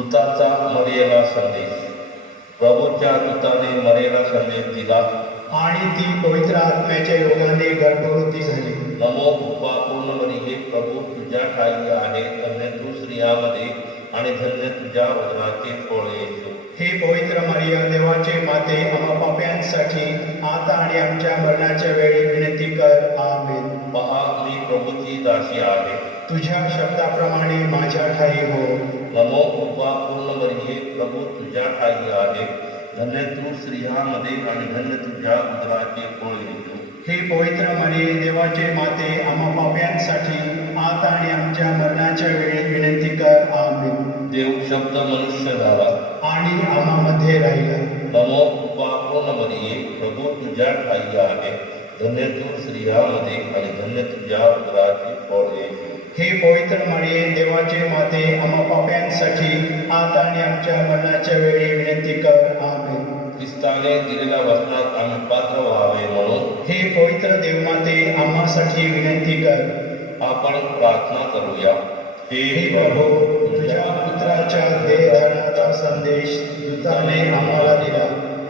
दूताचा मरियेला संदेश. प्रभूच्या दूताने मरियेला संदेश दिला आणि ती पवित्र आत्म्याच्या योगाने गर्भवती झाली. नमो कृपा पूर्ण मरिये, प्रभू तुझ्या ठाई आहे, धन्य तू स्त्रियांमध्ये आणि धन्य तुझ्या उदराचे फळ येशू. हे पवित्र मरिया, देवाचे माते, आम्हा पाप्यांसाठी आता आणि आमच्या मरणाच्या वेळी विनंती कर. आमेन. पहा, मी प्रभूची दासी आहे, तुझ्या शब्दाप्रमाणे माझ्या ठाई हो. नमो कृपा पूर्ण मरिये, प्रभू तुझ्या ठाई आहे, धन्य तू स्त्रियांमध्ये आणि धन्य तुझ्या उदराचे फळ येशू. हे पवित्र मरिये, देवाचे माते, आम्हा पाप्यांसाठी आता आणि आमच्या मरणाच्या वेळी विनंती कर. आमेन. देव शब्द मनुष्य झाला आणि आम्हामध्ये राहिला. नमो कृपा पूर्ण मरिये, प्रभू तुझ्या ठाई आहे, धन्य तू स्त्रियांमध्ये आणि धन्य तुझ्या उदराचे फळ येशू. हे पवित्र मरिये, देवाचे माते, आम्हा पाप्यांसाठी आता आणि आमच्या मरणाच्या वेळी विनंती कर. आमेन. ख्रिस्ताने दिलेल्या वचनात आम्ही पात्र व्हावे म्हणून हे पवित्र देवमाते, आम्हासाठी विनंती कर. आपण प्रार्थना करूया. हे प्रभू, तुझ्या पुत्राच्या देहधारणाचा संदेश दूताने आम्हाला दिला.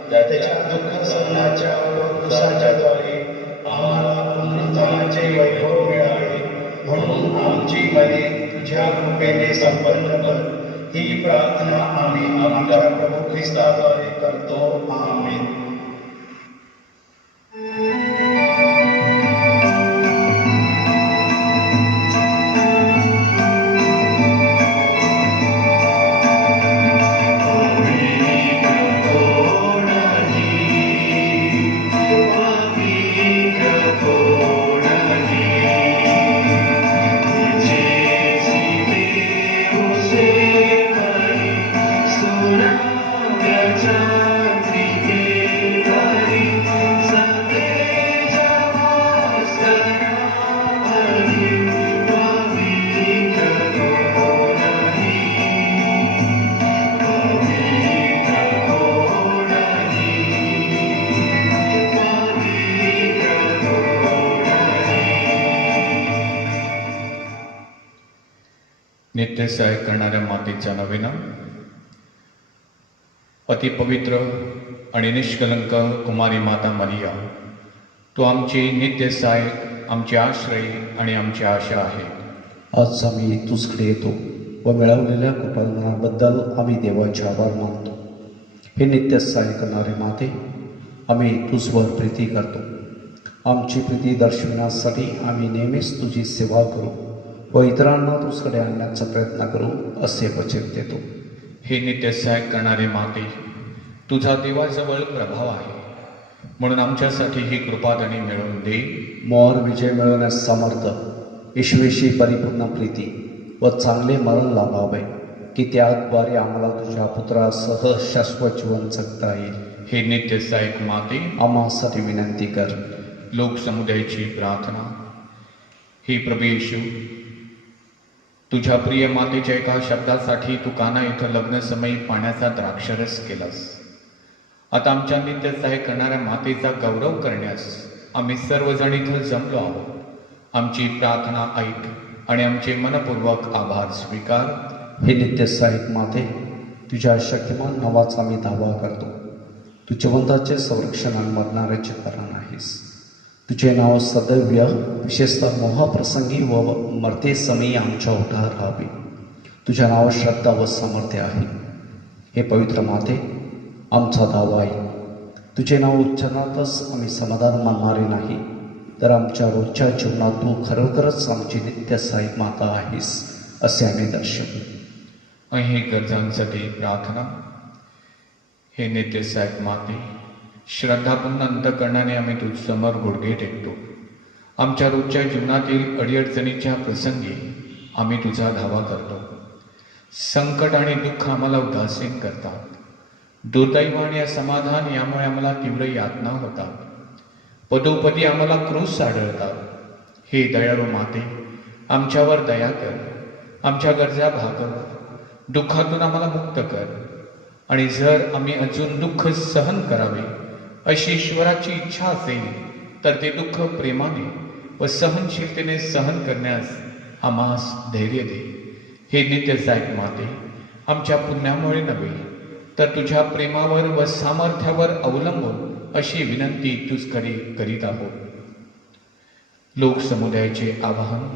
त्याच्या दुःख सहनाच्या व क्रूसाच्या द्वारे आम्हाला पुनरुत्थानाचे वैभव मिळावे, म्हणून आमची मने तुझ्या कृपेने संपन्न कर. ही प्रार्थना आम्ही आमच्या प्रभू ख्रिस्ताद्वारे करतो. आमेन. नित्यसहाय करणाऱ्या मातेच्या नवेना, अतिपवित्र आणि निष्कलंक कुमारी माता मरिया, तू आमची नित्यसहाय, आमचे आश्रय आणि आमची आशा आहे. आज आम्ही तुझकडे येतो व मिळवलेल्या कृपादानाबद्दल आम्ही देवाचे आभार मानतो. हे नित्यसहाय करणारे माते, आम्ही तुझवर प्रीती करतो. आमची प्रीती दर्शविण्यासाठी आम्ही नेहमीच तुझी सेवा करू व इतरांना तुझकडे आणण्याचा प्रयत्न करू असे वचन देतो. हे नित्यसहाय करणारे माते, तुझा देवाजवळ प्रभाव आहे, म्हणून आमच्यासाठी ही कृपादानी मिळवून दे. मोर विजय मिळवण्यास सामर्थ्य, ईश्वेशी परिपूर्ण प्रीती व चांगले मरण लाभावे, की त्याद्वारे आम्हाला तुझ्या पुत्रासह शाश्वत जीवन जगता येईल. हे नित्यसहायक माते, आम्हासाठी विनंती कर. लोकसमुदायाची प्रार्थना. हे प्रभू येशू, तुझ्या प्रिय मातेच्या एका शब्दासाठी तू काना इथं लग्नसमयी पाण्याचा द्राक्षरस केलास. आता आमच्या नित्यसहाय करणाऱ्या मातेचा गौरव करण्यास आम्ही सर्वजण इथं जमलो आहोत. आमची प्रार्थना ऐक आणि आमचे मनपूर्वक आभार स्वीकार. हे नित्यसहायक माते, तुझ्या शक्तिमान नावाचा आम्ही दावा करतो. तू जिवंताचे संरक्षण आणि मरणाऱ्याचे कारण आहेस. तुझे नाव सदैव, विशेषतः मोहाप्रसंगी व मरते समयी आमच्या ओठावर राहावे. तुझ्या नावात श्रद्धा व सामर्थ्य आहे. हे पवित्र माते, आमचा दावा आहे. तुझे नाव उच्चारणातच आम्ही समाधान मानणारे नाही, तर आमच्या रोजच्या जीवनात तू खरोखरच आमची नित्यसहायक माता आहेस असे आम्ही दर्शवू. અહીં गरजांसाठी प्रार्थना. हे नित्यसहायक माते, श्रद्धापूर्ण अंतकरणाने आम्ही तुझसमोर गुडघे टेकतो. आमच्या रोजच्या जीवनातील अडीअडचणीच्या प्रसंगी आम्ही तुझा धावा करतो. संकट आणि दुःख आम्हाला उदासीन करतात. दुर्दैव आणि असमाधान यामुळे आम्हाला तीव्र यातना होतात. पदोपदी आम्हाला क्रूस आढळतात. हे दयाळू माते, आमच्यावर दया कर. आमच्या गरजा भागव. दुःखातून आम्हाला मुक्त कर. आणि जर आम्ही अजून दुःख सहन करावे अशी ईश्वराची इच्छा असेल, तर ते दुःख प्रेमाने व सहनशीलतेने सहन करण्यास आम्हास धैर्य दे. हे नित्यसहायक माते, आमच्या पुण्यामुळे नव्हे तर तुझ्या प्रेमावर व सामर्थ्यावर अवलंबून अशी विनंती तुझकडे करीत आहोत. लोकसमुदायाचे आवाहन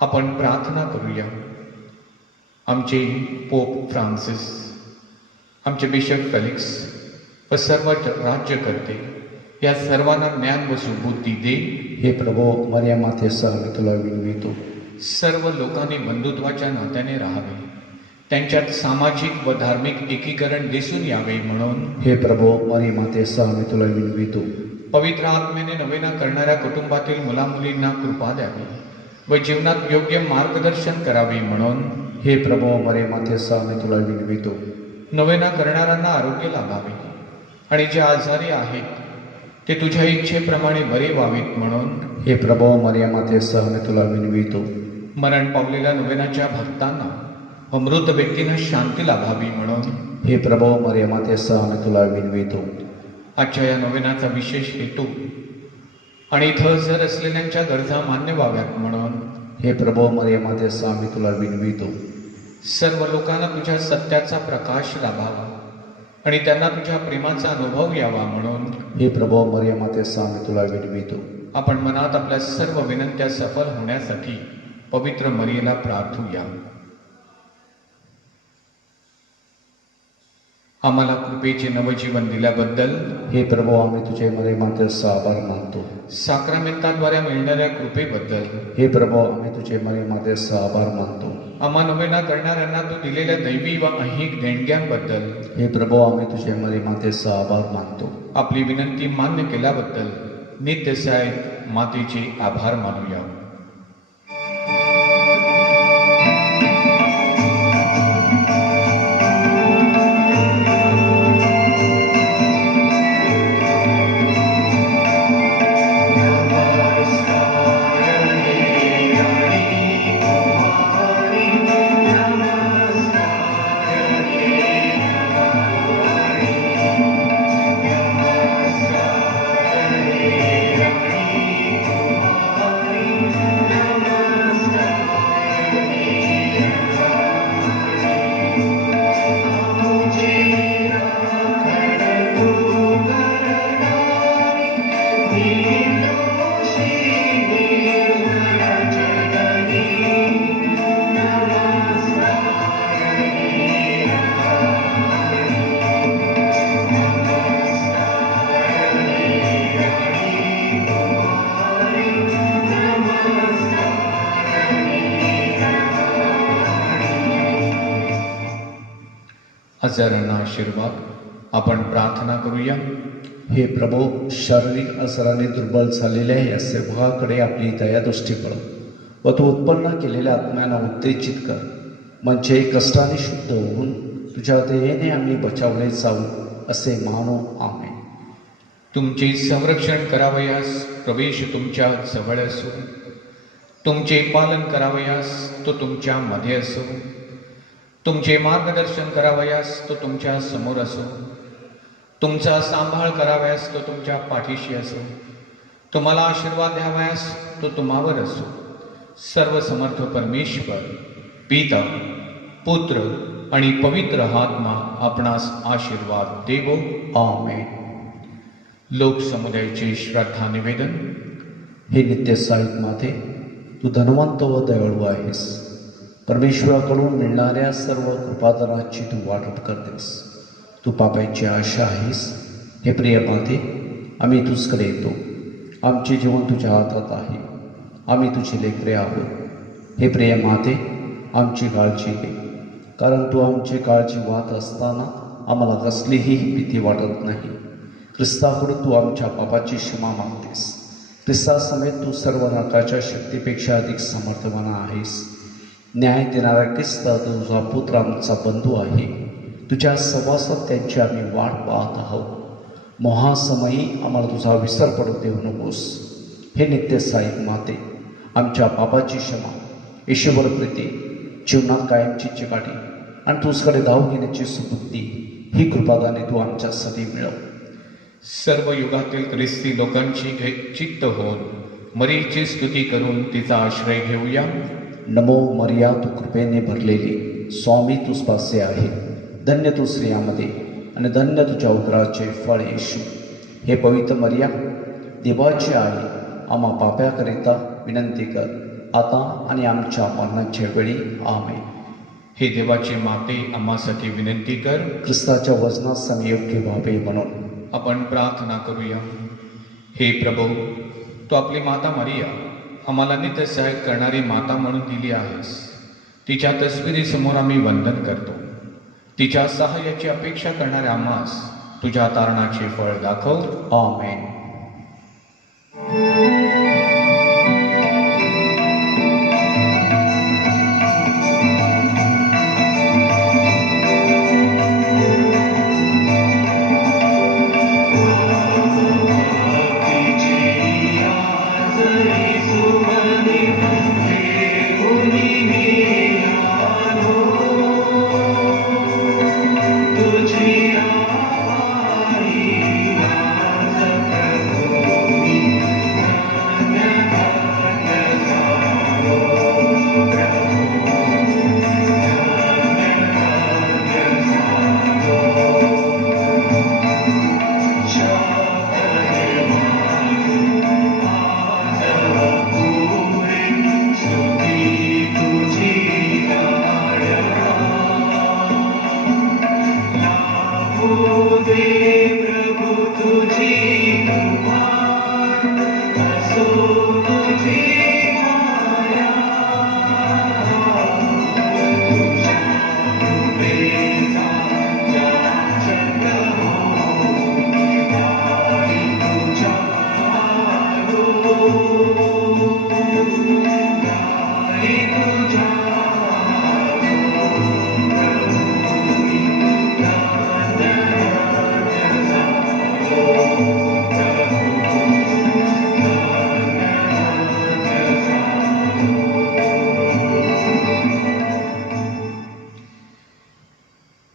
आपण प्रार्थना करूया. आमचे पोप फ्रान्सिस, आमचे बिशप फेलिक्स व सर्व राज्यकर्ते या सर्वांना ज्ञान व सुबुद्धी दे. हे प्रभो, मरिया मातेसह आम्ही तुला विनवितो. सर्व लोकांनी बंधुत्वाच्या नात्याने राहावे, त्यांच्यात सामाजिक व धार्मिक एकीकरण दिसून यावे म्हणून. हे प्रभो, मरिया मातेसह आम्ही तुला विनवितो. पवित्र आत्म्याने नवेना करणाऱ्या कुटुंबातील मुलामुलींना कृपा द्यावी व जीवनात योग्य मार्गदर्शन करावे म्हणून. हे प्रभो, मरिया मातेसह आम्ही तुला विनवितो. नवेना करणाऱ्यांना आरोग्य लाभावे आणि जे आजारी आहेत ते तुझ्या इच्छेप्रमाणे बरे व्हावेत म्हणून. हे प्रभो, मरिया मातेसह आम्ही तुला विनवितो. मरण पावलेल्या नवेनाच्या भक्तांना व मृत व्यक्तींना शांती लाभावी म्हणून. हे प्रभो, मरिया मातेसह आम्ही तुला विनवितो. आजच्या या नवेनाचा विशेष हेतू आणि इथं हजर असलेल्यांच्या गरजा मान्य व्हाव्यात म्हणून. हे प्रभो, मरिया मातेसह आम्ही तुला विनवितो. सर्व लोकांना तुझ्या सत्याचा प्रकाश लाभावा आणि त्यांना तुझ्या प्रेमाचा अनुभव यावा म्हणून. हे प्रभो, मरिया मातेसह आम्ही तुला विनवितो. आपण मनात आपल्या सर्व विनंत्या सफल होण्यासाठी पवित्र मरियेला प्रार्थूया. आम्हाला कृपेचे नवजीवन दिल्याबद्दल हे प्रभो, आम्ही तुझे मरिया मातेसह आभार मानतो. साक्रामेंटाद्वारे मिळणाऱ्या कृपेबद्दल हे प्रभो, आम्ही तुझे मरिया मातेसह आभार मानतो. आम्हा नवेना करणाऱ्यांना तू दिलेल्या दैवी व ऐहिक देणग्यांबद्दल हे प्रभो, आम्ही तुझे मरिया मातेसह आभार मानतो. आपली विनंती मान्य केल्याबद्दल नित्यसाहेब मातेचे आभार मानूया. हजारांना आशीर्वाद. आपण प्रार्थना करूया. हे प्रभो, शारीरिक आजाराने दुर्बल झालेल्या या सेवकाकडे आपली दयादृष्टी कळ व तू उत्पन्न केलेल्या आत्म्यांना उत्तेजित कर. म्हणजे कष्टाने शुद्ध होऊन तुझ्या दयेने आम्ही बचावले जाऊ असे मानो. आमेन. तुमचे संरक्षण करावयास प्रवेश तुमच्या जवळ असो, तुमचे पालन करावयास तो तुमच्या मध्ये असो, तुमचे मार्गदर्शन करावयास तो तुमच्या समोर असो, तुमचा सांभाळ करावयास तो तुमच्या पाठीशी असो, तुम्हाला आशीर्वाद द्यावयास तो तुम्हावर असो. सर्व समर्थ परमेश्वर पिता, पुत्र आणि पवित्र आत्मा आपणास आशीर्वाद देवो. आमेन. लोकसमुदायाचे श्रद्धा निवेदन. हे नित्यसाहिब माते, तू धनवंत व दयाळू आहेस. परमेश्वराकडून मिळणाऱ्या सर्व कृपादानाची तू वाटप करतेस. तू पापांची आशा आहेस. हे प्रिय माते, आम्ही तुझकडे येतो. आमचे जीवन तुझ्या हातात आहे. आम्ही तुझी लेकरे आहोत. हे प्रिय माते, आमची काळजी घे, कारण तू आमची काळजी वाहत असताना आम्हाला कसलीही भीती वाटत नाही. ख्रिस्ताकडून तू आमच्या पापाची क्षमा मागतेस. ख्रिस्तासमेत तू सर्व नरकाच्या शक्तीपेक्षा अधिक समर्थवान आहेस. न्याय देणारा ख्रिस्त तुझा पुत्र आमचा बंधू आहे. तुझ्या सहवासात त्यांची आम्ही वाट पाहत आहोत. मोहासमयी आम्हाला तुझा विसर पडू देऊ नकोस. हे नित्यसाहिब माते, आमच्या पापाची क्षमा, ईश्वर प्रीती, जीवनात कायमची चिकाटी आणि तुझकडे धाव घेण्याची सुबुद्धी ही कृपादाने तू आमच्यासाठी मिळव. सर्व युगातील ख्रिस्ती लोकांची चित्त होऊन मरीची स्तुती करून तिचा आश्रय घेऊया. नमो मरिया, तू कृपेने भरलेली, स्वामी तू स्पास्य आहे, धन्य तू स्त्रियामध्ये आणि धन्य तुझ्या उदराचे फळ येशू. हे पवित्र मरिया, देवाची आई, आम्हा पाप्याकरिता विनंती कर, आता आणि आमच्या मरणाच्या वेळी. आमेन. हे देवाचे माते, आम्हासाठी विनंती कर. ख्रिस्ताच्या वचनास आम्ही योग्य व्हावे म्हणून आपण प्रार्थना करूया. हे प्रभू, तू आपली माता मरिया आम्हाला नित्य सहाय्य करणारी माता म्हणून दिली आहेस. तिच्या तस्वीरीसमोर आम्ही वंदन करतो. तिच्या सहाय्याची अपेक्षा करणाऱ्या आम्हास तुझ्या तारणाचे फळ दाखव. आमेन.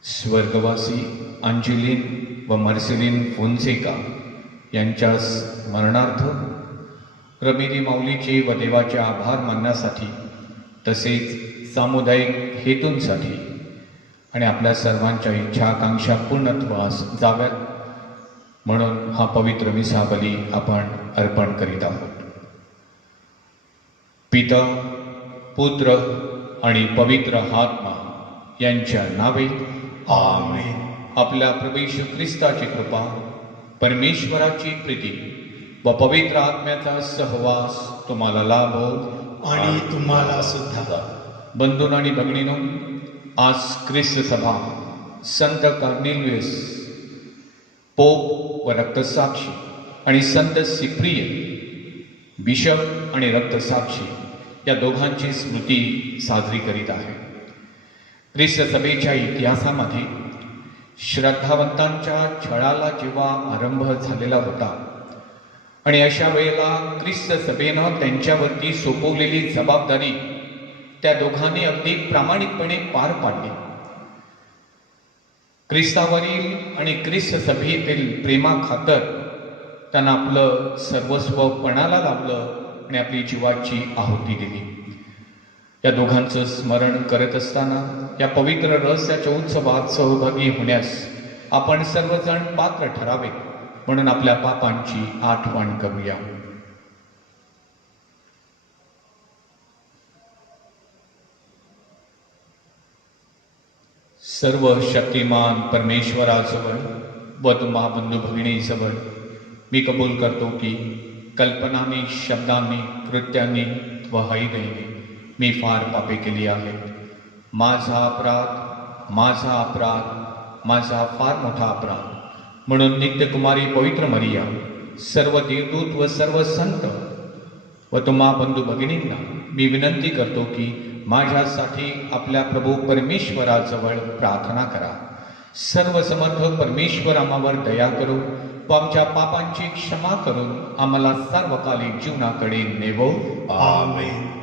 स्वर्गवासी अंजेलिन व मार्सेलिन फोन्सेका यांच्या स्मरणार्थ रमिनी माऊलीचे व देवाचे आभार मानण्यासाठी, तसेच सामुदायिक हेतूंसाठी आणि आपल्या सर्वांच्या इच्छा आकांक्षा पूर्णत्वास जाव्यात म्हणून हा पवित्र मिसा बली आपण अर्पण करीत आहोत. पिता, पुत्र आणि पवित्र आत्मा यांच्या नावे. आमेन. आपल्या प्रभू येशू ख्रिस्ताची कृपा, परमेश्वराची प्रीती व पवित्र आत्म्याचा सहवास तुम्हाला लाभो. आणि तुम्हाला सुद्धा. बंधून आणि भगिनीनो, आज ख्रिस्त सभा संत कार्नेलियस पोप व रक्तसाक्षी आणि संत सिप्रिय बिशप आणि रक्तसाक्षी या दोघांची स्मृती साजरी करीत आहे. ख्रिस्त सभेच्या इतिहासामध्ये श्रद्धावंतांच्या छळाला जेव्हा आरंभ झालेला होता आणि अशा वेळेला ख्रिस्त सभेनं त्यांच्यावरती सोपवलेली जबाबदारी त्या दोघांनी अगदी प्रामाणिकपणे पार पाडली. ख्रिस्तावरील आणि ख्रिस्त सभेतील प्रेमाखातर त्यांना आपलं सर्वस्व पणाला लावलं आणि आपली जीवाची आहुती दिली. या दोघांचं स्मरण करत असताना या पवित्र रहस्याच्या उत्सवात सहभागी होण्यास आपण सर्वजण पात्र ठरावे म्हणून आपल्या पापांची आठवण करूया. सर्व शक्तिमान परमेश्वराजवळ व तुम्हा बंधू भगिनीजवळ मी कबूल करतो की कल्पनाने, शब्दांनी, कृत्याने व हैदेने मी फार पापे केली आहेत. माझा अपराध, माझा अपराध, माझा फार मोठा अपराध. म्हणून नित्यकुमारी पवित्र मरिया, सर्व देवदूत व सर्व संत व तुम्हा बंधू भगिनींना मी विनंती करतो की माझ्यासाठी आपल्या प्रभू परमेश्वराजवळ प्रार्थना करा. सर्व समर्थ परमेश्वर आम्हावर दया करो व आमच्या पापांची क्षमा करून आम्हाला सर्वकालिक जीवनाकडे नेवो. आमेन.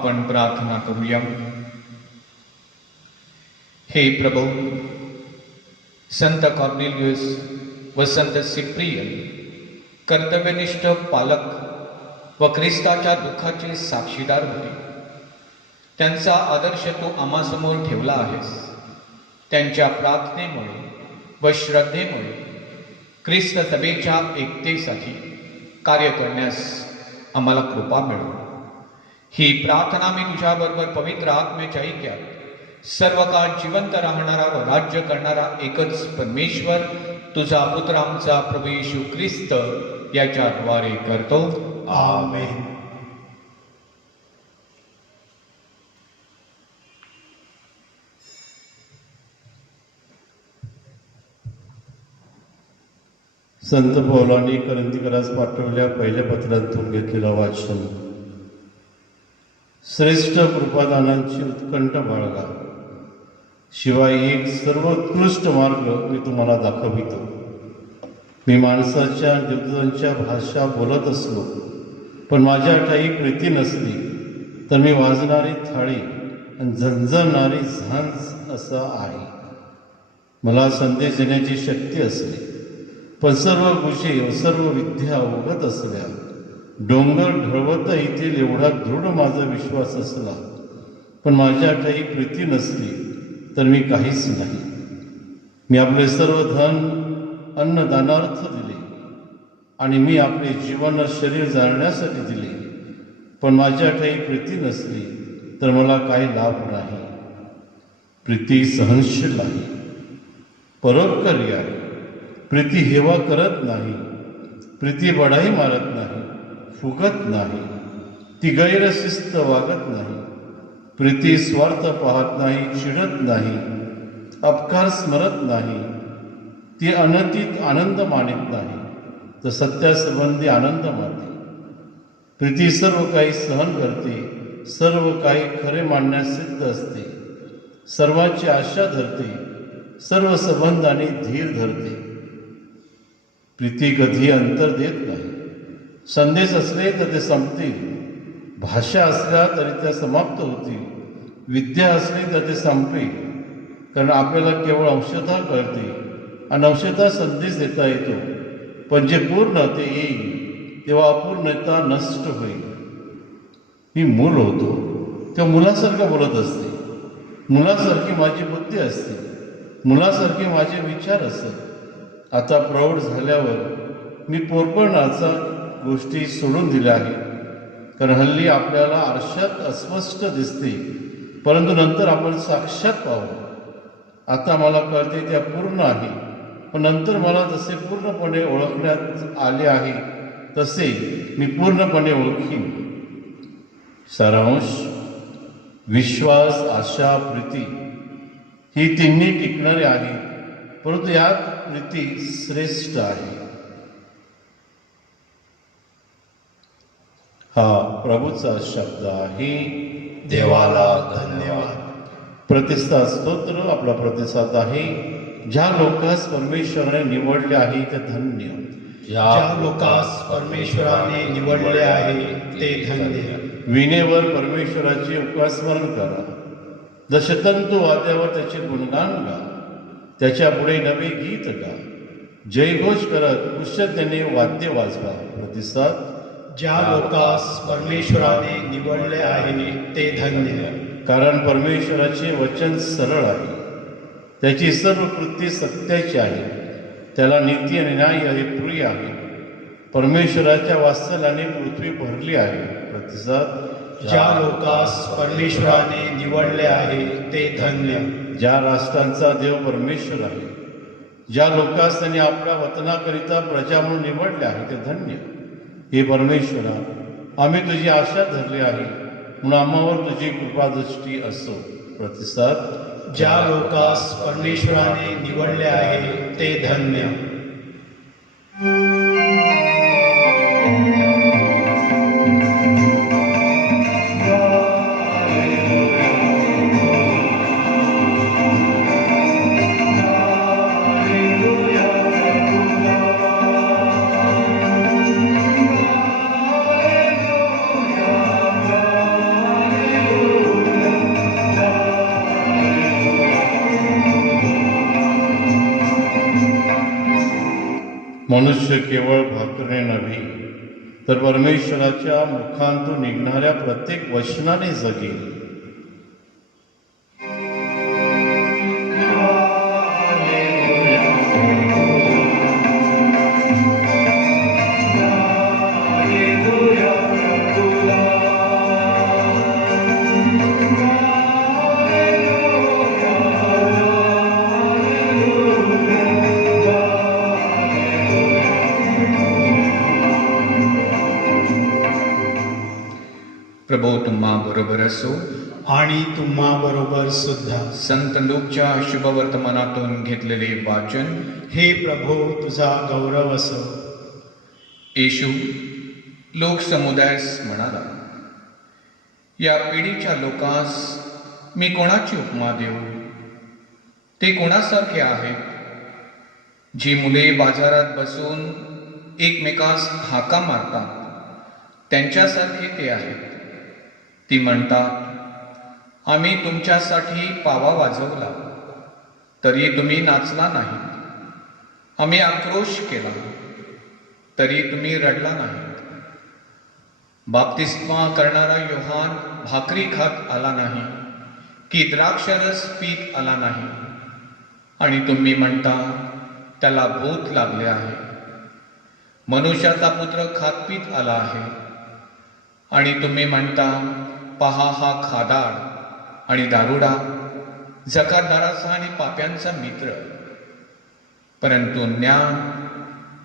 आपण प्रार्थना करूया. हे प्रभू, संत कॉर्नेलियस व संत सिप्रियन कर्तव्यनिष्ठ पालक व ख्रिस्ताच्या दुःखाचे साक्षीदार होते. त्यांचा आदर्श तू आम्हासमोर ठेवला आहेस. त्यांच्या प्रार्थनेमुळे व श्रद्धेमुळे ख्रिस्त सभेच्या एकतेसाठी कार्य करण्यास आम्हाला कृपा मिळो. ही प्रार्थना मी तुझ्याबरोबर पवित्र आत्म्याच्या ऐक्यात सर्व काळ जिवंत राहणारा व राज्य करणारा एकच परमेश्वर तुझा पुत्र आमचा प्रभू येशू ख्रिस्त याच्याद्वारे करतो. आमेन. संत पौलांनी करंदीकरास पाठवलेल्या पहिल्या पत्रातून घेतलेलं वाचन. श्रेष्ठ कृपादानांची उत्कंठ बाळगा, शिवाय एक सर्वोत्कृष्ट मार्ग मी तुम्हाला दाखवितो. मी माणसाच्या देवदूतांच्या भाषा बोलत असलो, पण माझ्या ठाई प्रीती नसली तर मी वाजणारी थाळी आणि झणझणणारी झांज असा आहे. मला संदेश देण्याची शक्ती असली, पण सर्व गुषे व सर्व विद्या उगत असल्या, डोंगर ढळवता येतील एवढा दृढ माझा विश्वास असला, पण माझ्या ठाई प्रीती नसली तर मी काहीच नाही. मी आपले सर्व धन अन्नदानार्थ दिले आणि मी आपले जीवन शरीर जाळण्यासाठी दिले, पण माझ्या ठाई प्रीती नसली तर मला काही लाभ नाही. प्रीती सहनशील आहे, परोपकारी आहे. प्रीती हेवा करत नाही, प्रीती बढाई मारत नाही, फुगत नाही, ती गैरशिस्त वागत नाही. प्रीती स्वार्थ पाहत नाही, चिडत नाही, अपकार स्मरत नाही. ती अनतीत आनंद मानित नाही, तर सत्यासंबंधी आनंद मानते. प्रीती सर्व काही सहन करते, सर्व काही खरे मानण्यास सिद्ध असते, सर्वांची आशा धरते, सर्व संबंधांनी धीर धरते. प्रीती कधी अंतर देत नाही. संदेश असले तर ते संपतील, भाषा असल्या तरी त्या समाप्त होतील, विद्या असली तर ते संपेल. कारण आपल्याला केवळ अंशतः कळते आणि अंशतः संदेश देता येतो, पण जे पूर्ण ते येईल तेव्हा अपूर्णता नष्ट होईल. मी मूल होतो तेव्हा मुलासारखं बोलत असते, मुलासारखी माझी बुद्धी असते, मुलासारखे माझे विचार असत. आता प्रौढ झाल्यावर मी पोरपणाचा गोष्टी सोडून दिल्या आहेत. कारण हल्ली आपल्याला आरशात अस्पष्ट दिसते, परंतु नंतर आपण साक्षात पाहू. आता मला कळते त्या पूर्ण आहे, पण नंतर मला जसे पूर्णपणे ओळखण्यात आले आहे तसे मी पूर्णपणे ओळखीन. सारांश: विश्वास, आशा, प्रीती ही तिन्ही टिकणारी आहे, परंतु यात प्रीती श्रेष्ठ आहे. हा प्रभूचा शब्द आहे. देवाला धन्यवाद. प्रतिसाद स्तोत्र. आपला प्रतिसाद आहे: ज्या लोकांस परमेश्वराने निवडले आहे ते धन्य. ज्या लोकांस परमेश्वराने निवडले आहे ते धन्य. विनेवर परमेश्वराचे उपास्मरण करा, दशतंतू वाद्यावर त्याचे गुणगान गा, त्याच्या पुढे नवे गीत गा, जयघोष करत कुशलतेने वाद्य वाजवा. प्रतिसाद: ज्या लोकांस परमेश्वराने निवडले आहे ते धन्य. कारण परमेश्वराचे वचन सरळ आहे, त्याची सर्व कृती सत्याची आहे, त्याला नीती आणि न्याय हे प्रिय आहे. परमेश्वराच्या वात्सल्याने पृथ्वी भरली आहे. प्रतिसाद: ज्या लोकांस परमेश्वराने निवडले आहे ते धन्य. ज्या राष्ट्रांचा देव परमेश्वर आहे, ज्या लोकांस त्यांनी आपल्या वतनाकरिता प्रजा म्हणून निवडले आहे ते धन्य. हे परमेश्वरा, आम्ही तुझी आशा धरली आहे, म्हणून आम्हावर तुझी कृपादृष्टी असो. प्रतिसाद: ज्या लोकांस परमेश्वराने निवडले आहे ते धन्य. मनुष्य केवळ भाकरीने नव्हे तर परमेश्वराच्या मुखांतून निघणाऱ्या प्रत्येक वचनाने जगेल. प्रभू तुम्हा बरोबर असो. आणि तुम्हा बरोबर सुद्धा. संत लूकच्या शुभवर्तमानातून घेतलेले वाचन. हे प्रभू तुझा गौरव असो. येशू लोक समुदायास म्हणाला, या पिढीच्या लोकास मी कोणाची उपमा देऊ? ते कोणासारखे आहेत, जी मुले बाजारात बसून एकमेकास हाका मारतात त्यांच्यासारखे ते आहेत. ती म्हणतात, आम्ही तुमच्यासाठी पावा वाजवला तरी तुम्ही नाचला नाही. आम्ही आक्रोश केला तरी तुम्ही रडला नाही. बाप्तिस्मा करणारा योहान भाकरी खात आला नाही की द्राक्षरस पीत आला नाही, आणि तुम्ही म्हणता त्याला भूत लागले आहे. मनुष्याचा पुत्र खात पीत आला आहे, आणि तुम्ही म्हणता पहा हा खादाड आणि दारुडा, जकातदाराचा आणि पाप्यांचा मित्र. परंतु ज्ञान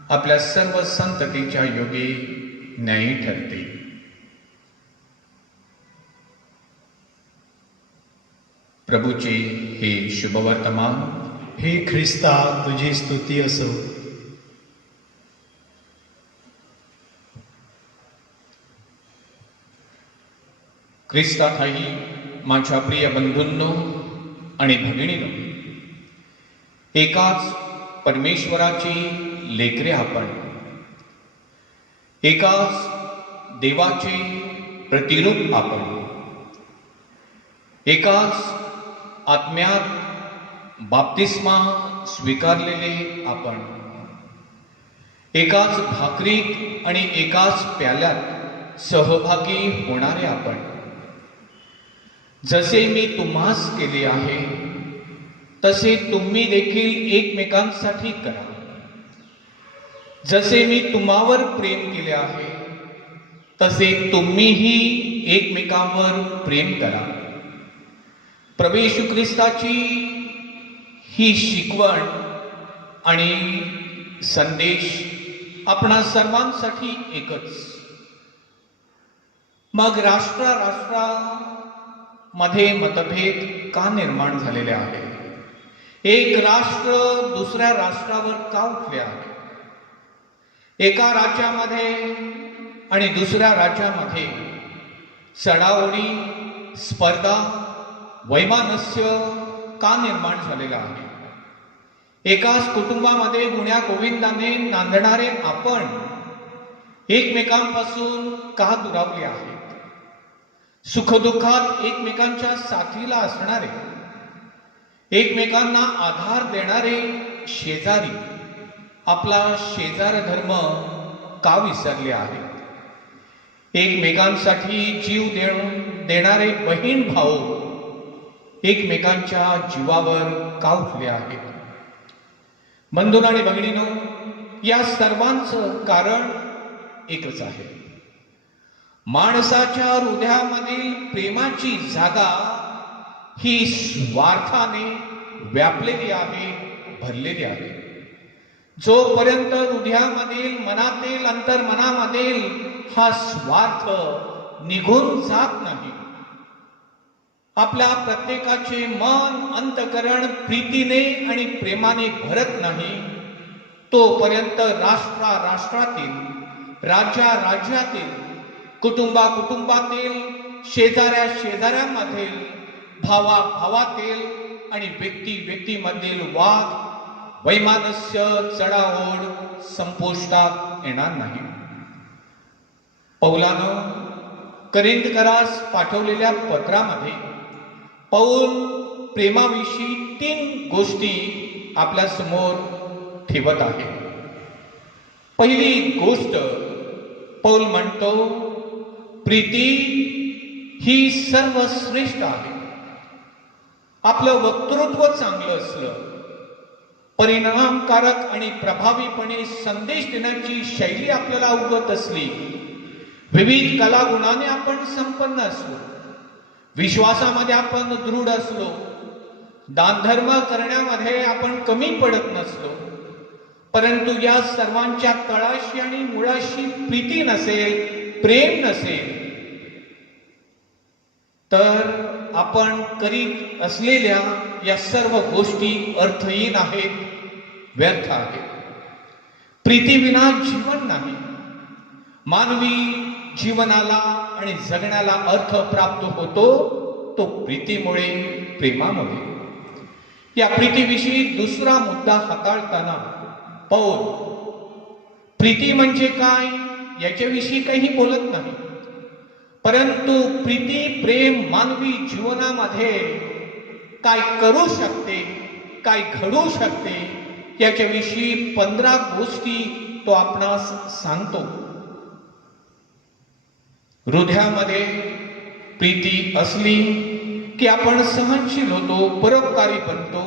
आपल्या सर्व संततीच्या योगी न्यायी ठरते. प्रभूचे हे शुभवर्तमान. हे ख्रिस्ता तुझी स्तुती असो. ख्रिस्तातही माझ्या प्रिय बंधूंनो आणि भगिनींनो, एकाच परमेश्वराची लेकरे आपण, एकाच देवाचे प्रतिरूप आपण, एकाच आत्म्यात बाप्तिस्मा स्वीकारलेले आपण, एकाच भाकरीत आणि एकाच प्याल्यात सहभागी होणारे आपण. जसे मी तुम्हास केले आहे तसे तुम्ही देखील एकमेकांसाठी करा. जसे मी तुम्हावर प्रेम केले आहे तसे तुम्हीही एकमेकांवर प्रेम करा. प्रभू येशू ख्रिस्ताची ही शिकवण आणि संदेश आपणा सर्वांसाठी एकच. मग राष्ट्रामध्ये मतभेद का निर्माण झालेले आहे? एक राष्ट्र दुसऱ्या राष्ट्रावर का उठले आहे? एका राज्यामध्ये आणि दुसऱ्या राज्यामध्ये चढाओढी, स्पर्धा, वैमनस्य का निर्माण झालेला आहे? एकाच कुटुंबामध्ये गुण्या गोविंदाने नांदणारे आपण एकमेकांपासून का दुरावले आहेत? सुखदुःखात एकमेकांच्या साथीला असणारे, एकमेकांना आधार देणारे शेजारी आपला शेजार धर्म का विसरले आहेत? एकमेकांसाठी जीव देणारे बहीण भाऊ एकमेकांच्या जीवावर का उठले आहेत? बंधूंनो आणि भगिनींनो, या सर्वांचं कारण एकच आहे. माणसाच्या हृदयामधील प्रेमाची जागा ही स्वार्थाने व्यापलेली आहे, भरलेली आहे. जोपर्यंत हृदयामधील, मनातील, अंतर्मनामधील हा स्वार्थ निघून जात नाही, आपल्या प्रत्येकाचे मन, अंतकरण प्रीतीने आणि प्रेमाने भरत नाही, तोपर्यंत राष्ट्रातील, राज्यातील, कुटुंबातील, शेजाऱ्यामधील, भावातील आणि व्यक्तीमधील वाद, वैमनस्य, चढाओढ संपुष्टात येणार नाही. पौलानं करिंथकरास पाठवलेल्या पत्रामध्ये पौल प्रेमाविषयी 3 गोष्टी आपल्या समोर ठेवत आहे. पहिली गोष्ट पौल म्हणतो, प्रीती ही सर्वश्रेष्ठ आहे. आपलं वक्तृत्व चांगलं असलं, परिणामकारक आणि प्रभावीपणे संदेश देण्याची शैली आपल्याला अवगत असली, विविध कलागुणाने आपण संपन्न असलो, विश्वासामध्ये आपण दृढ असलो, दानधर्म करण्यामध्ये आपण कमी पडत नसलो, परंतु या सर्वांच्या तळाशी आणि मुळाशी प्रीती नसेल, प्रेम नसेल, तर आपण करीत असलेल्या या सर्व गोष्टी अर्थहीन आहेत, व्यर्थ आहेत. प्रीतीविना जीवन नाही. मानवी जीवनाला आणि जगण्याला अर्थ प्राप्त होतो तो प्रीतीमुळे, प्रेमामुळे. या प्रीतीविषयी दुसरा मुद्दा हाताळताना पौल प्रीती म्हणजे काय याच्याविषयी काही बोलत नाही, परंतु प्रीती, प्रेम मानवी जीवनामध्ये काय करू शकते, काय घडू शकते याच्याविषयी 15 गोष्टी तो आपणास सांगतो. हृदयामध्ये प्रीती असली की आपण सहनशील होतो, परोपकारी बनतो,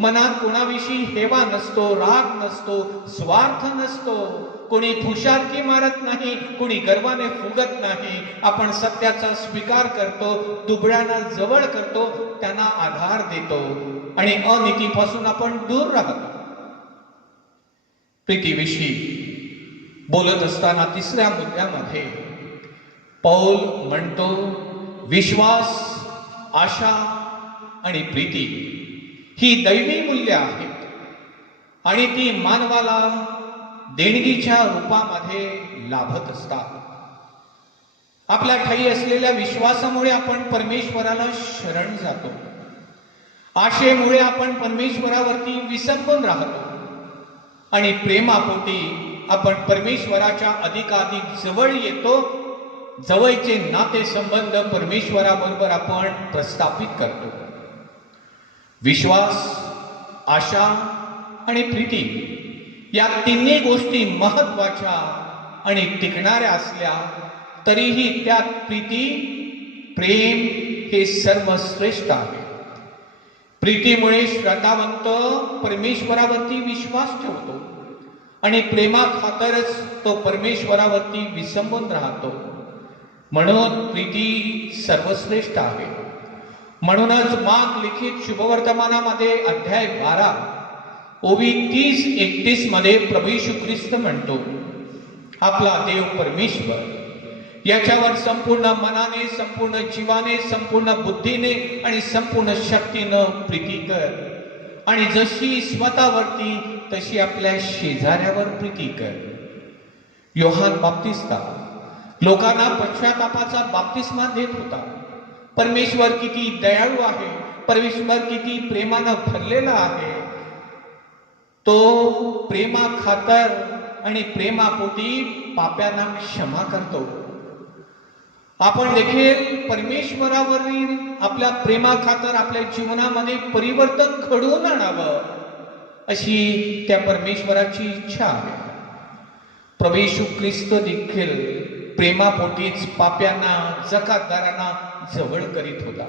मनात कोणाविषयी हेवा नसतो, राग नसतो, स्वार्थ नसतो, कोणी फुशारकी मारत नाही, कोणी गर्वाने फुगत नाही. आपण सत्याचा स्वीकार करतो, दुबळ्यांना जवळ करतो, त्यांना आधार देतो आणि अनीतीपासून आपण दूर राहतो. प्रीतीविषयी बोलत असताना तिसऱ्या मुद्द्यामध्ये पौल म्हणतो, विश्वास, आशा आणि प्रीती ही दैवी मूल्य आहेत आणि ती मानवाला देणगीच्या रूपामध्ये लाभत असतात. आपल्या ठायी असलेल्या विश्वासामुळे आपण परमेश्वराला शरण जातो. आशेमुळे आपण परमेश्वरावरती विसंबून राहतो आणि प्रेमापोटी आपण परमेश्वराच्या अधिकाधिक जवळ येतो. जवळचे नाते संबंध परमेश्वराबरोबर आपण प्रस्थापित करतो. विश्वास, आशा आणि प्रीती या तिन्ही गोष्टी महत्वाच्या आणि टिकणाऱ्या असल्या तरीही त्यात प्रीती, प्रेम हे सर्वश्रेष्ठ आहे. प्रीतीमुळे श्रद्धावंत परमेश्वरावरती विश्वास ठेवतो आणि प्रेमाखातरच तो परमेश्वरावरती विसंबून राहतो. म्हणून प्रीती सर्वश्रेष्ठ आहे. म्हणूनच मार्क लिखित शुभवर्तमानामध्ये अध्याय 12 ओवी 30-31 मध्ये प्रभू येशू ख्रिस्त म्हणतो, आपला देव परमेश्वर याच्यावर संपूर्ण मनाने, संपूर्ण जीवाने, संपूर्ण बुद्धीने आणि संपूर्ण शक्तीनं प्रीती कर आणि जशी स्वतःवरती तशी आपल्या शेजाऱ्यावर प्रीती कर. योहान बाप्तिस्ता लोकांना पश्चातापाचा बाप्तिस्मा देत होता. परमेश्वर किती दयाळू आहे, परमेश्वर किती प्रेमानं भरलेला आहे. तो प्रेमा खातर आणि प्रेमापोटी पाप्यांना क्षमा करतो. आपण देखील परमेश्वरावरील आपल्या प्रेमा खातर आपल्या जीवनामध्ये परिवर्तन घडवून आणावं अशी त्या परमेश्वराची इच्छा आहे. प्रभू येशू ख्रिस्त देखील प्रेमापोटीच पाप्यांना, जकातदारांना जवळ करीत होता.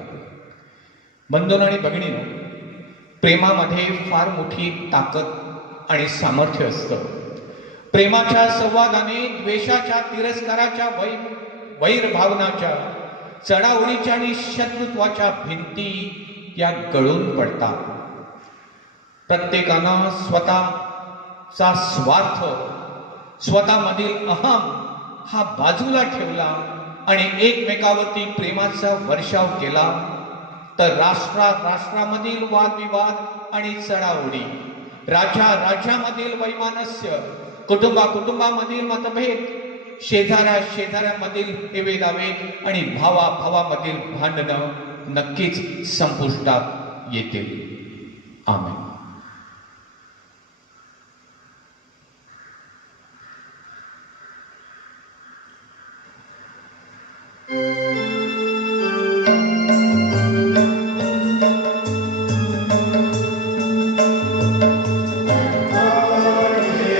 बंधूंनो आणि भगिनींनो, प्रेमामध्ये फार मोठी ताकद आणि सामर्थ्य असतं. प्रेमाच्या संवादाने द्वेषाच्या, तिरस्काराच्या, वैर भावनाच्या, चढाओढीच्या आणि शत्रुत्वाच्या भिंती या गळून पडतात. प्रत्येकानं स्वतःचा स्वार्थ, स्वतःमधील अहम हा बाजूला ठेवला आणि एकमेकावरती प्रेमाचा वर्षाव केला तर राष्ट्रामधील वादविवाद आणि चढाओढी, राज्यामधील वैमनस्य, कुटुंबामधील मतभेद, शेजाऱ्यामधील हेवेदावे आणि भावामधील भांडणं नक्कीच संपुष्टात येतील. आमेन.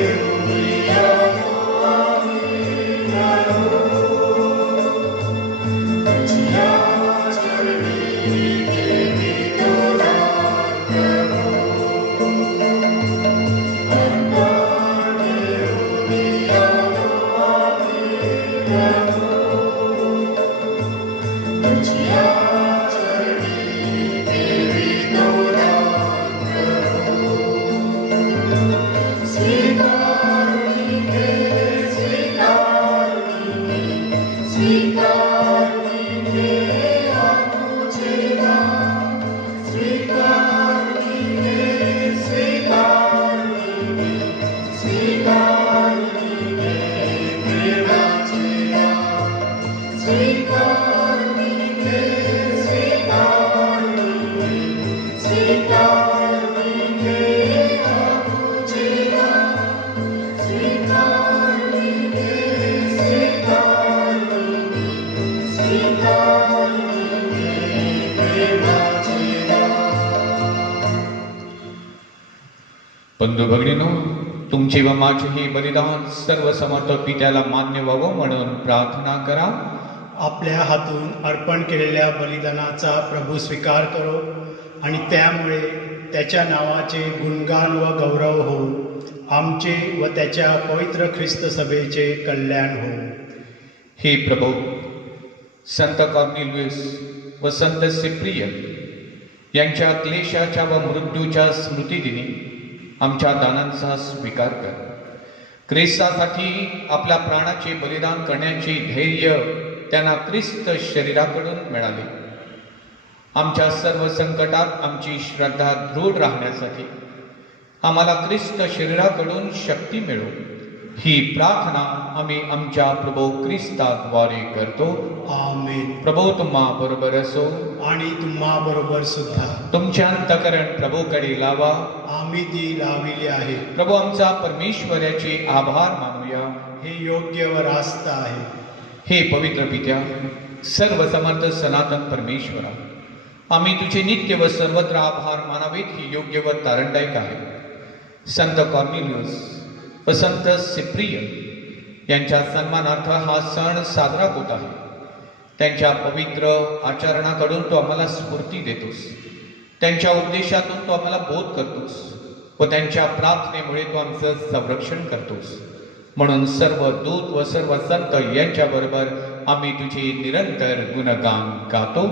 Alleluia. बंधू भगिनीनो, तुमचे व माझे हे बलिदान सर्व समर्थ पित्याला मान्य व्हावं म्हणून प्रार्थना करा. आपल्या हातून अर्पण केलेल्या बलिदानाचा प्रभू स्वीकार करो आणि त्यामुळे त्याच्या नावाचे गुणगान व गौरव होऊन आमचे व त्याच्या पवित्र ख्रिस्त सभेचे कल्याण हो. हे प्रभू, संत कॉर्नेलियस व संत सिप्रियन यांच्या क्लेशाच्या व मृत्यूच्या स्मृतिदिनी आमच्या दानांचा स्वीकार कर. ख्रिस्तासाठी आपल्या प्राणाचे बलिदान करण्याचे धैर्य त्यांना ख्रिस्त शरीराकडून मिळाले. आमच्या सर्व संकटात आमची श्रद्धा दृढ राहण्यासाठी आम्हाला ख्रिस्त शरीराकडून शक्ती मिळो, ही प्रार्थना आम्ही आमच्या प्रभू ख्रिस्ताद्वारे करतो. आमेन. प्रभू तुम्हा बरोबर असो आणि तुम्हा बरोबर सुद्धा. तुमच्या अंतकरण प्रभूकडे लावा. आम्ही ती लाविली आहे. प्रभू आमचा परमेश्वराचे आभार मानूया. हे योग्य व रास्त आहे. हे पवित्र पित्या, सर्व समर्थ सनातन परमेश्वरा, आम्ही तुझे नित्य व सर्वत्र आभार मानावेत हे योग्य व तारणदायक आहे. संत कॉर्नेलियस व संत सिप्रियन यांच्या सन्मानार्थ हा सण साजरा होत आहे. त्यांच्या पवित्र आचरणाकडून तो आम्हाला स्फूर्ती देतोस, त्यांच्या उपदेशातून तो आम्हाला बोध करतोस व त्यांच्या प्रार्थनेमुळे तो आमचं संरक्षण करतोस. म्हणून सर्व दूत व सर्व संत यांच्याबरोबर आम्ही तुझे निरंतर गुणगान गातो.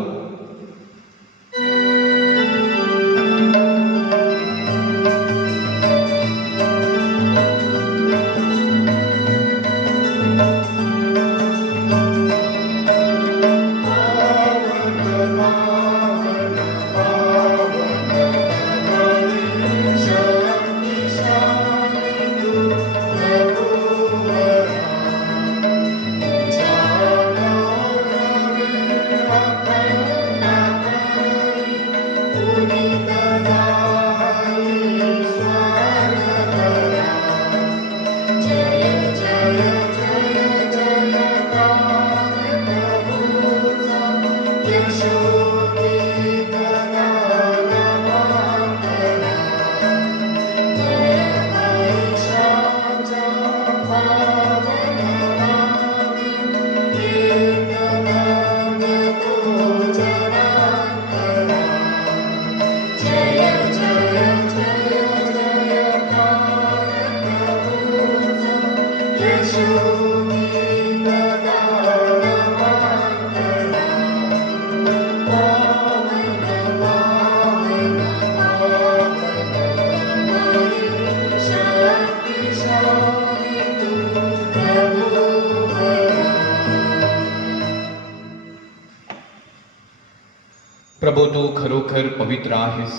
प्रभू, तू खरोखर पवित्र आहेस,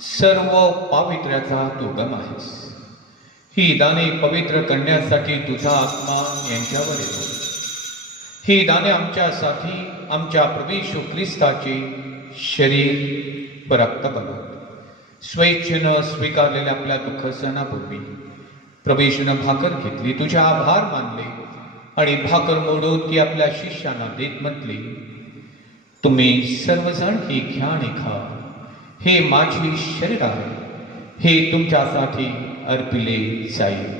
सर्व पावित्र्याचा तू उगम आहेस. ही दाने पवित्र करण्यासाठी तुझा आत्मा यांच्यावर येतो. ही दाने आमच्यासाठी आमच्या प्रभू येशू ख्रिस्ताचे शरीर व रक्त बनवत. स्वेच्छेनं स्वीकारलेल्या आपल्या दुःख सणापूर्वी प्रभू येशूनं भाकर घेतली, तुझे आभार मानले आणि भाकर मोडून ती आपल्या शिष्यांना देत म्हटली, तुम्ही सर्वजण हे घ्या आणि खा. हे माझे शरीर आहे, हे तुमच्यासाठी अर्पिले जाईल.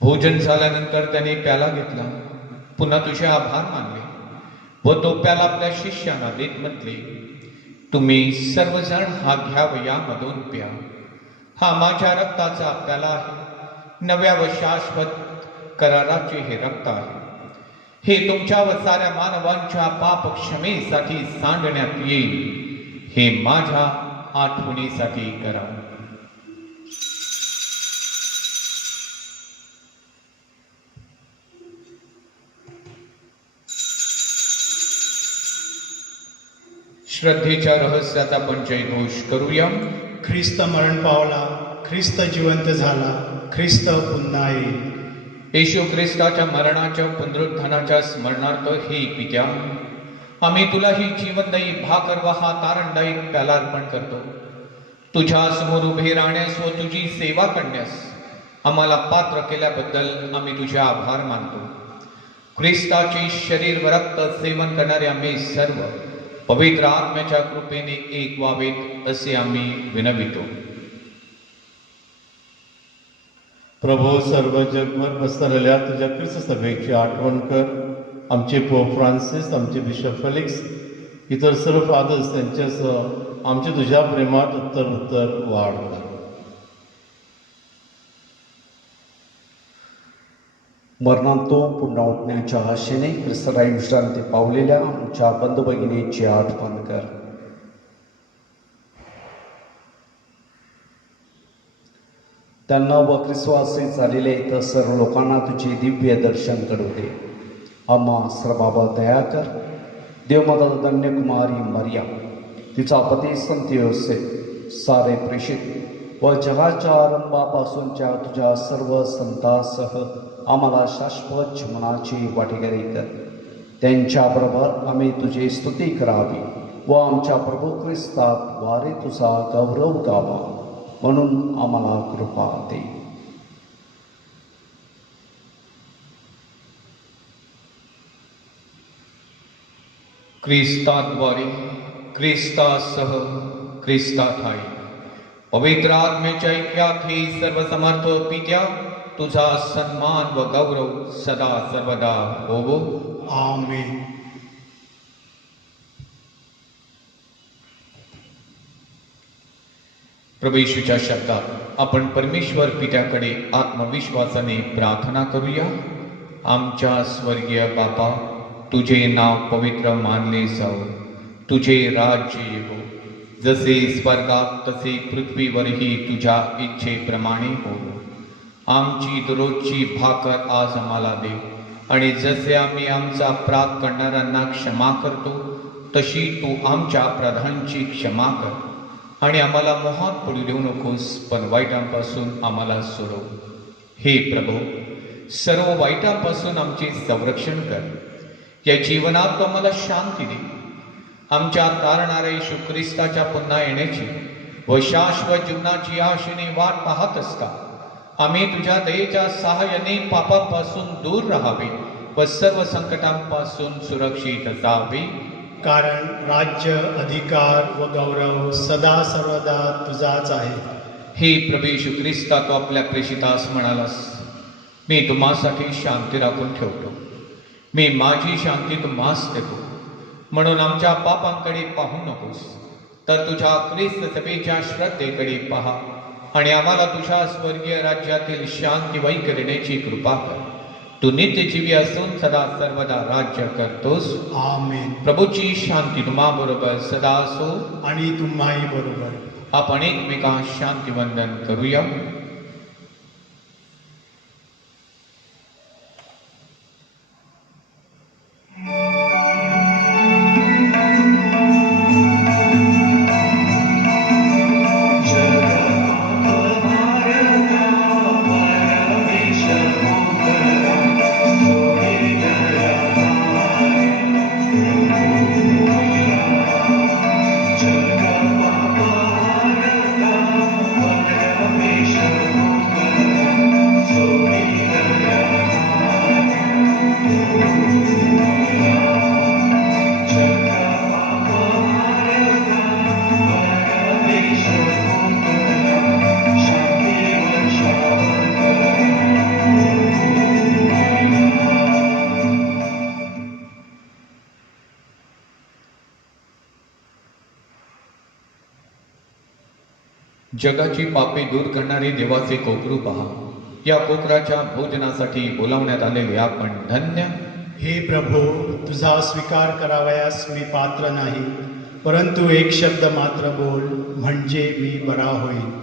भोजन झाल्यानंतर त्याने प्याला घेतला, पुन्हा तुझे आभार मानले व तो प्याला आपल्या शिष्यांना देत म्हटले, तुम्ही सर्वजण हा घ्या व यामधून प्या. हा माझ्या रक्ताचा प्याला आहे, नव्या व शाश्वत कराराचे हे रक्त आहे. हे तुमच्या व साऱ्या मानवांच्या पाप क्षमेसाठी सांडण्यात येईल. हे माझ्या आठवणीसाठी करा. श्रद्धेच्या रहस्याचा आपण जयघोष करूया. ख्रिस्त मरण पावला, ख्रिस्त जिवंत झाला, ख्रिस्त पुन्हा येईल. येशू ख्रिस्ताच्या मरणाच्या पुनरुत्थानाच्या स्मरणार्थ हे पित्या, आम्ही तुला ही जीवनदायी भाकर व हा तारणदायी प्याला अर्पण करतो. तुझ्या समोर उभे राहण्यास व तुझी सेवा करण्यास आम्हाला पात्र केल्याबद्दल आम्ही तुझे आभार मानतो. ख्रिस्ताचे शरीर व रक्त सेवन करणारे आम्ही सर्व पवित्र आत्म्याच्या कृपेने एक व्हावेत असे आम्ही विनवितो. प्रभू, सर्व जगभर पसरलेल्या तुझ्या ख्रिस्त सभेची आठवण कर. आमचे पोप फ्रान्सिस, आमचे बिशप फेलिक्स, इतर सर्व फादर्स त्यांच्यासह आमच्या तुझ्या प्रेमात उत्तर वाढ कर. मरणातून पुन्हा उठण्याच्या आशेने ख्रिस्तराई विश्रांती पावलेल्या आमच्या बंधू भगिनीची आठवण कर. त्यांना व ख्रिस्वासी झालेले इतर सर्व लोकांना तुझे दिव्य दर्शन घडू दे. आम्हा सर्वांवर दया कर. देवमाता धन्यकुमारी मरिया, तिचा पती संत योसेफ, सारे प्रेषित व जगाच्या आरंभापासूनच्या तुझ्या सर्व संतांसह आम्हाला शाश्वत जीवनाची वाटेकरी कर. त्यांच्याबरोबर आम्ही तुझी स्तुती करावी व आमच्या प्रभू ख्रिस्ताद्वारे तुझा गौरव गावा, म्हणून आम्हाला कृपा दे. ख्रिस्ताद्वारे, ख्रिस्तासह, ख्रिस्तात आहे. पवित्र आत्म्याच्या ऐक्यात हे सर्व समर्थ पित्या, तुझा सन्मान व गौरव सदा सर्वदा होवो. आमेन. प्रभू येशूच्या शब्दात आपण परमेश्वर पित्याकडे आत्मविश्वासाने प्रार्थना करूया. आमच्या स्वर्गीय बापा, तुझे नाव पवित्र मानले जाओ. तुझे राज्य येवो. जसे स्वर्गात तसे पृथ्वीवरही तुझ्या इच्छेप्रमाणे होवो. आमची दररोजची भाकर आज आम्हाला दे, आणि जसे आम्ही आमचा अपराध करणाऱ्यांना क्षमा करतो, तशी तू आमच्या अपराधांची क्षमा कर. आणि आम्हाला मोहात पडू देऊ नकोस, पण वाईटांपासून आम्हाला सोडव. हे प्रभू, सर्व वाईटांपासून आमचे संरक्षण कर. या जीवनात तू आम्हाला शांती दे. आमच्या तारणाऱ्या येशू ख्रिस्ताच्या पुन्हा येण्याची व शाश्वत जीवनाची आशेने वाट पाहत असता आम्ही तुझ्या दयेच्या सहाय्याने पापापासून दूर राहावे व सर्व संकटांपासून सुरक्षित असावे. कारण राज्य, अधिकार व गौरव सदा सर्वदा तुझाच आहे. हे प्रभू येशू ख्रिस्ता, तू आपल्या प्रेषितास म्हणालास, मी तुम्हासाठी शांती राखून ठेवतो, मी माझी शांती तुम्हास देतो. म्हणून आमच्या पापांकडे पाहू नकोस, तर तुझ्या ख्रिस्त सभेच्या श्रद्धेकडे पहा आणि आम्हाला तुझ्या स्वर्गीय राज्यातील शांती वैक करण्याची कृपा कर. तू नित्यजीवी असून सदा सर्वदा राज्य करतोस. आमेन. प्रभूची शांती तुम्हा बरोबर सदा असो. आणि तुम्हाही बरोबर. आपण एकमेकांस शांतिवंदन करूया. जगाची पापे दूर करणारे देवाचे कोकरू पहा. या कोकराच्या भोजनासाठी बोलावण्यात आलेले आपण धन्य. हे प्रभू, तुझा स्वीकार करावयास मी पात्र नाही, परंतु एक शब्द मात्र बोल, म्हणजे मी बरा होईल.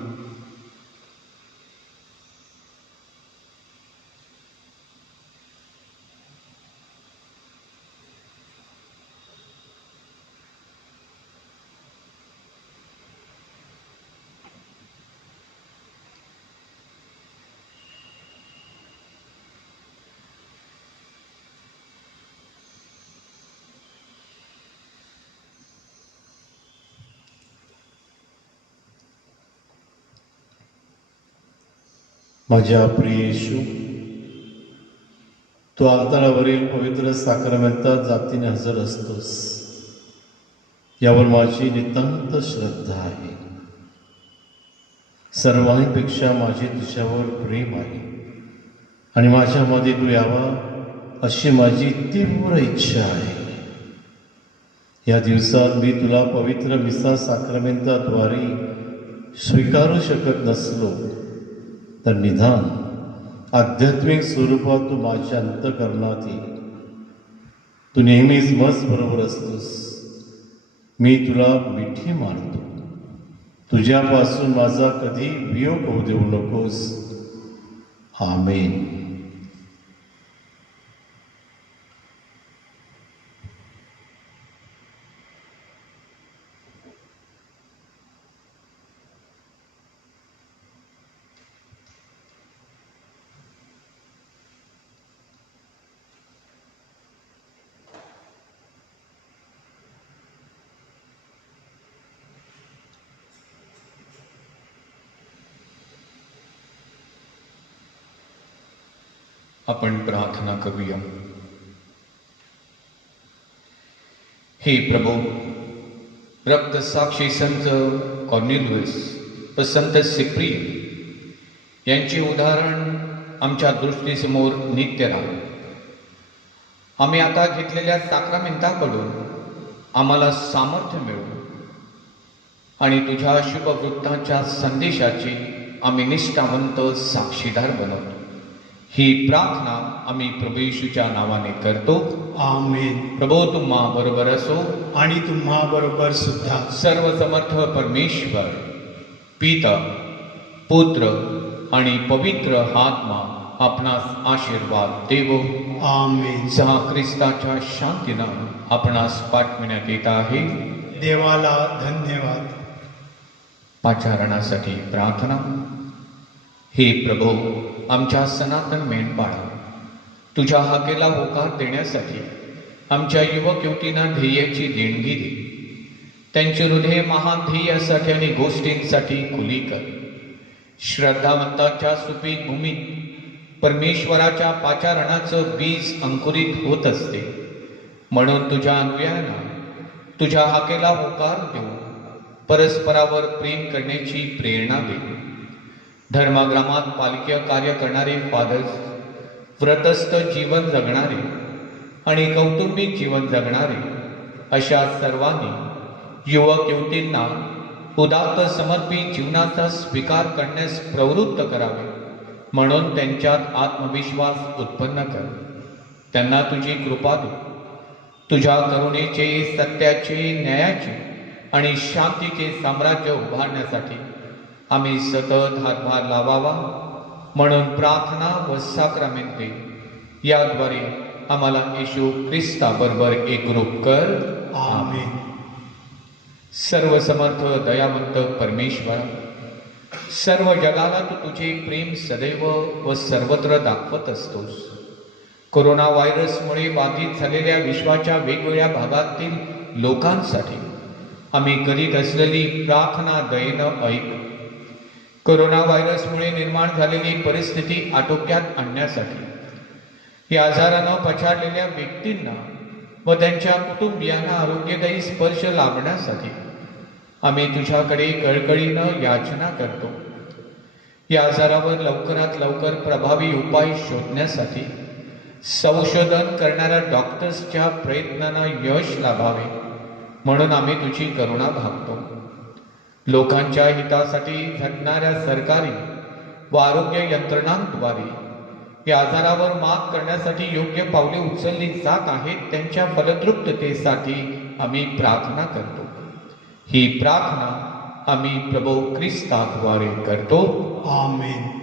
माझ्या प्रिय येशू, तू अल्तारावरील पवित्र साक्रमेंटात जातीने हजर असतोस, यावर माझी नितांत श्रद्धा आहे. सर्वांपेक्षा माझे तुझ्यावर प्रेम आहे आणि माझ्यामध्ये तू यावा अशी माझी तीव्र इच्छा आहे. या दिवसात मी तुला पवित्र मिसा साक्रमेंटाद्वारे स्वीकारू शकत नसलो तर निदान आध्यात्मिक स्वरूपात तू माझ्या अंतःकरणात ये. तू नेहमीच मज बरोबर असतोस. मी तुला मिठी मारतो. तुझ्यापासून माझा कधी वियोग होऊ देऊ नकोस. आमेन. आपण प्रार्थना करूया. हे प्रभू, रक्तसाक्षी संत कॉर्नेलियस व संत सिप्रियन यांचे उदाहरण आमच्या दृष्टीसमोर नित्य राहो. आम्ही आता घेतलेल्या साक्रामेंटाकडून आम्हाला सामर्थ्य मिळो आणि तुझ्या शुभवृत्ताच्या संदेशाची आम्ही निष्ठावंत साक्षीदार बनवतो. ही प्रार्थना आम्ही प्रभू येशूच्या नावाने करतो. आमेन. प्रभू तुम्हा बरोबर असो आणि तुम्हा बरोबर सुद्धा. सर्व समर्थ परमेश्वर पिता, पुत्र आणि पवित्र आत्मा आपणास आशीर्वाद देवो. आमेन. सहा ख्रिस्ताच्या शांतीनं आपणास पाठविण्यात येत आहे. देवाला धन्यवाद. पाचारणासाठी प्रार्थना. हे प्रभू, आमच्या सनातन मेंढपाळा, तुझ्या हाकेला होकार देण्यासाठी आमच्या युवक युवतींना ध्येयाची देणगी दे. त्यांचे हृदय महान ध्येयासाठी आणि गोष्टींसाठी खुली कर. श्रद्धावंताच्या सुपीक भूमीत परमेश्वराच्या पाचारणाचं बीज अंकुरित होत असते. म्हणून तुझ्या अनुयायांना तुझ्या हाकेला होकार देऊ परस्परावर प्रेम करण्याची प्रेरणा दे. धर्माग्रामात पालकीय कार्य करणारे फादर्स, व्रतस्थ जीवन जगणारे आणि कौटुंबिक जीवन जगणारे अशा सर्वांनी युवक युवतींना उदात्त समर्पित जीवनाचा स्वीकार करण्यास प्रवृत्त करावे. म्हणून त्यांच्यात आत्मविश्वास उत्पन्न कर. त्यांना तुझी कृपा दे. तुझ्या करुणेचे, सत्याचे, न्यायाचे आणि शांतीचे साम्राज्य उभारण्यासाठी आम्ही सतत हातभार लावावा. म्हणून प्रार्थना व साक्रामेंटे याद्वारे आम्हाला येशू ख्रिस्ताबरोबर एकरूप कर. आमेन. सर्व समर्थ दयावंत परमेश्वर, सर्व जगाला तू तुझे प्रेम सदैव व सर्वत्र दाखवत असतोस. कोरोना व्हायरसमुळे बाधित झालेल्या विश्वाच्या वेगवेगळ्या भागातील लोकांसाठी आम्ही करीत असलेली प्रार्थना दयेनं ऐक. कोरोना व्हायरसमुळे निर्माण झालेली परिस्थिती आटोक्यात आणण्यासाठी या आजारानं पछाडलेल्या व्यक्तींना व त्यांच्या कुटुंबियांना आरोग्यदायी स्पर्श लाभण्यासाठी आम्ही तुझ्याकडे कळकळीनं याचना करतो. या आजारावर लवकरात लवकर प्रभावी उपाय शोधण्यासाठी संशोधन करणाऱ्या डॉक्टर्सच्या प्रयत्नांना यश लाभावे म्हणून आम्ही तुझी करुणा भागतो. लोकांच्या हितासाठी झटणाऱ्या सरकारी व आरोग्य यंत्रणांद्वारे या आजारावर मात करण्यासाठी योग्य पावले उचलली जात आहेत, त्यांच्या फलद्रुपतेसाठी आम्ही प्रार्थना करतो. ही प्रार्थना आम्ही प्रभू ख्रिस्ताद्वारे करतो. आमेन.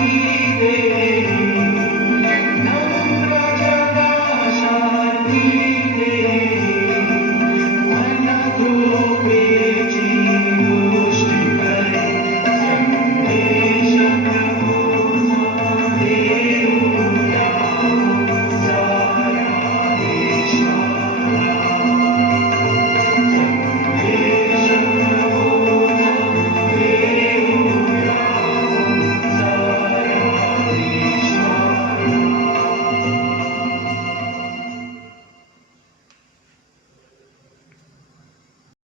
स्वामी